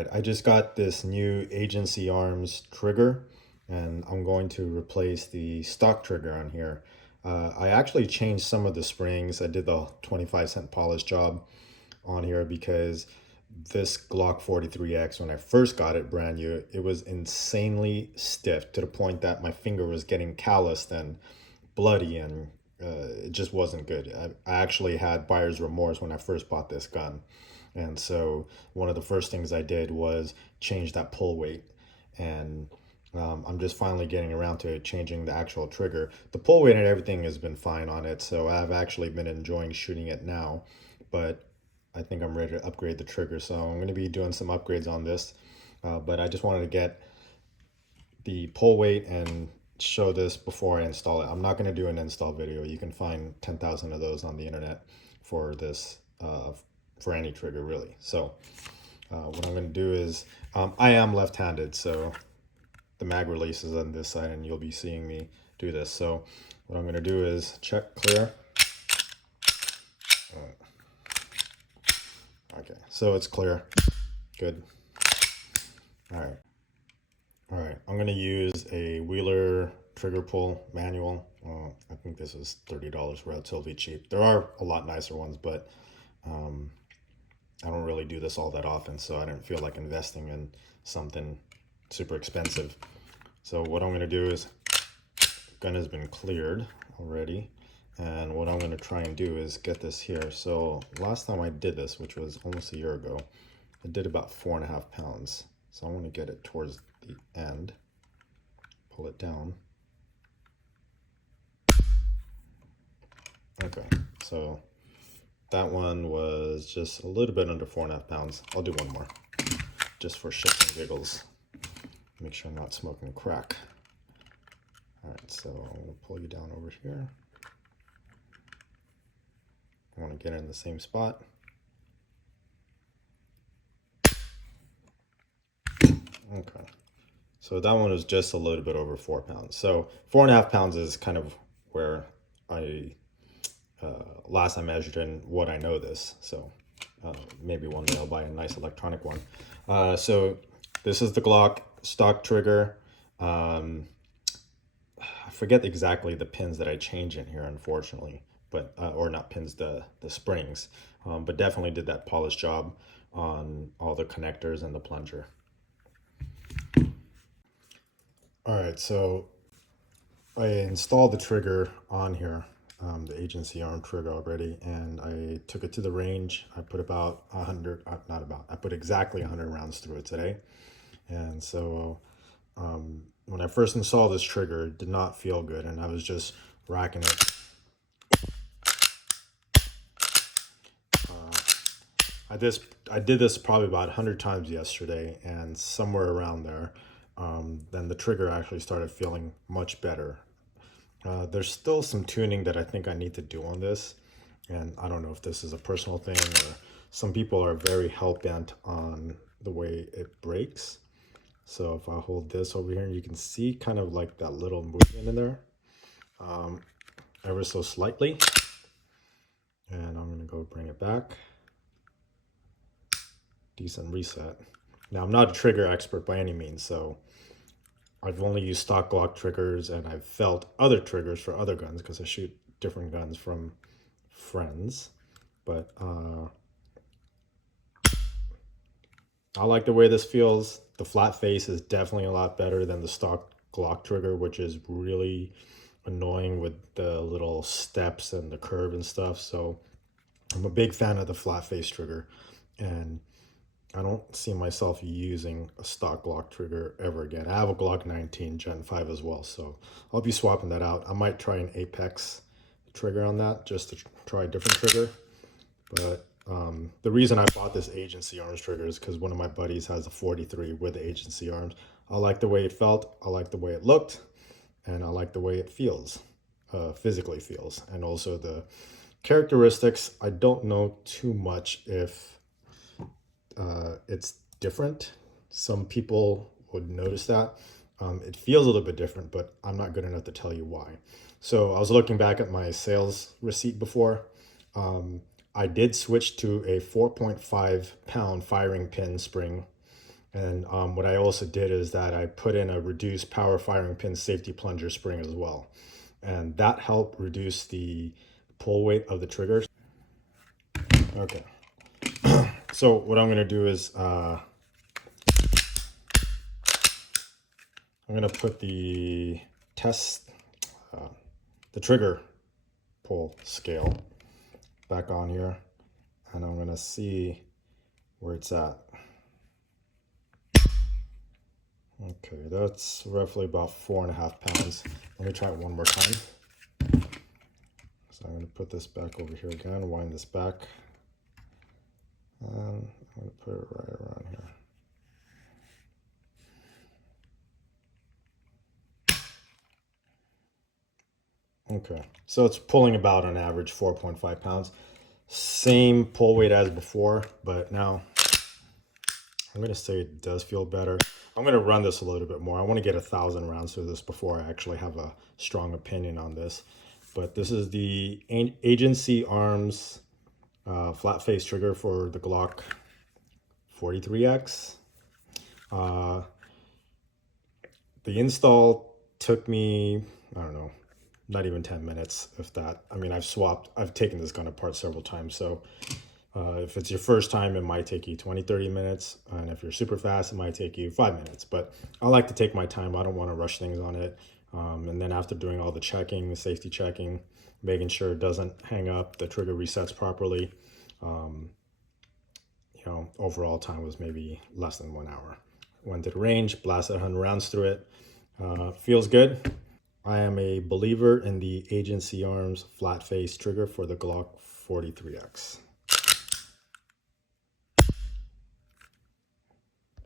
right, I just got this new Agency Arms trigger, and I'm going to replace the stock trigger on here. I actually changed some of the springs. I did the 25-cent polish job on here because this Glock 43X, when I first got it brand new, it was insanely stiff to the point that my finger was getting calloused and bloody, and it just wasn't good. I actually had buyer's remorse when I first bought this gun. And so one of the first things I did was change that pull weight. And I'm just finally getting around to changing the actual trigger. The pull weight and everything has been fine on it, so I've actually been enjoying shooting it now. But I think I'm ready to upgrade the trigger, so I'm going to be doing some upgrades on this. But I just wanted to get the pull weight and show this before I install it. I'm not going to do an install video. You can find 10,000 of those on the internet for this, for any trigger really. So what I'm going to do is, I am left-handed, so the mag release is on this side and you'll be seeing me do this. So what I'm going to do is check clear. Okay, so it's clear. Good. All right, I'm going to use a Wheeler trigger pull manual. I think this is $30, relatively cheap. There are a lot nicer ones, but I don't really do this all that often, so I didn't feel like investing in something super expensive. So what I'm going to do is, gun has been cleared already, and what I'm going to try and do is get this here. So last time I did this, which was almost a year ago, I did about 4.5 pounds. So I want to get it towards the end, pull it down. Okay, so that one was just a little bit under 4.5 pounds. I'll do one more, just for shits and giggles. Make sure I'm not smoking crack. All right, so I'm gonna pull you down over here. I want to get in the same spot. Okay, so that one was just a little bit over 4 pounds. So 4.5 pounds is kind of where I last I measured in what I know this. So maybe one day I'll buy a nice electronic one. So this is the Glock stock trigger. I forget exactly the pins that I change in here, unfortunately, but or not pins, the springs, but definitely did that polish job on all the connectors and the plunger. All right, so I installed the trigger on here, the Agency Arm trigger already, and I took it to the range. I put about 100, not about, I put exactly 100 rounds through it today. And so when I first installed this trigger, it did not feel good, and I was just racking it. I did this probably about 100 times yesterday, and somewhere around there, then the trigger actually started feeling much better. There's still some tuning that I think I need to do on this, and I don't know if this is a personal thing or some people are very hell-bent on the way it breaks. So if I hold this over here, you can see kind of like that little movement in there, ever so slightly. And I'm gonna go bring it back. Decent reset. Now I'm not a trigger expert by any means, so I've only used stock Glock triggers, and I've felt other triggers for other guns because I shoot different guns from friends. But I like the way this feels. The flat face is definitely a lot better than the stock Glock trigger, which is really annoying with the little steps and the curve and stuff. So I'm a big fan of the flat face trigger, and I don't see myself using a stock Glock trigger ever again. I have a Glock 19 Gen 5 as well, so I'll be swapping that out. I might try an Apex trigger on that just to try a different trigger. But the reason I bought this Agency Arms trigger is because one of my buddies has a 43 with the Agency Arms. I like the way it felt, I like the way it looked, and I like the way it feels, physically feels. And also the characteristics, I don't know too much if it's different. Some people would notice that. It feels a little bit different, but I'm not good enough to tell you why. So I was looking back at my sales receipt before. I did switch to a 4.5 pound firing pin spring And what I also did is that I put in a reduced power firing pin safety plunger spring as well. And that helped reduce the pull weight of the triggers. Okay. So what I'm going to do is I'm going to put the the trigger pull scale back on here, and I'm going to see where it's at. Okay, that's roughly about 4.5 pounds. Let me try it one more time. So I'm going to put this back over here again, wind this back, and I'm going to put it right around here. Okay, so it's pulling about on average 4.5 pounds. Same pull weight as before, but now I'm going to say it does feel better. I'm going to run this a little bit more. I want to get 1,000 rounds through this before I actually have a strong opinion on this. But this is the Agency Arms flat face trigger for the Glock 43X. The install took me, I don't know, not even 10 minutes, if that. I mean, I've taken this gun apart several times. So if it's your first time, it might take you 20-30 minutes. And if you're super fast, it might take you 5 minutes. But I like to take my time. I don't want to rush things on it. And then after doing all the checking, the safety checking, making sure it doesn't hang up, the trigger resets properly, overall time was maybe less than 1 hour. Went to the range, blasted 100 rounds through it. Feels good. I am a believer in the Agency Arms flat face trigger for the Glock 43X.